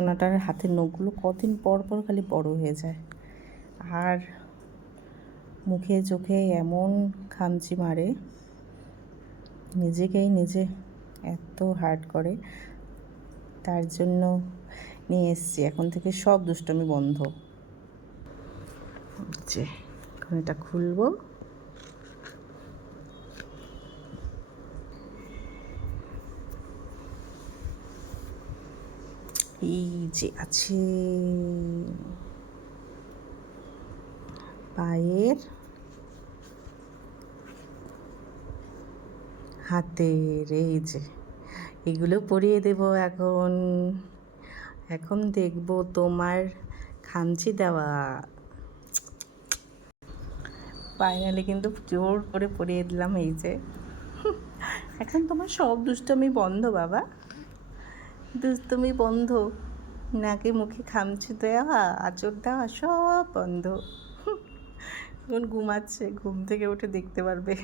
সোনাটার হাতের নখগুলো কদিন পর পর খালি বড় হয়ে যায়, আর মুখে চোখে এমন খামচি মারে, নিজেকেই নিজে এত হার্ট করে। তার জন্য নিয়ে এসছি, এখন থেকে সব দুষ্টমি বন্ধ। যে এখন এটা খুলবো, এই যে আছে পায়ের, হাতের, এই যে এগুলো পরিয়ে দেব এখন। এখন দেখবো তোমার খামচি দেওয়া। ফাইনালি কিন্তু জোর করে পরিয়ে দিলাম, এই যে এখন তোমার সব দুষ্টমি বন্ধ বাবা, দুষ্টমি বন্ধ, নাকে মুখে খামচি দেওয়া, আঁচড় দেওয়া সব বন্ধ। এখন ঘুমাচ্ছে, ঘুম থেকে উঠে দেখতে পারবে।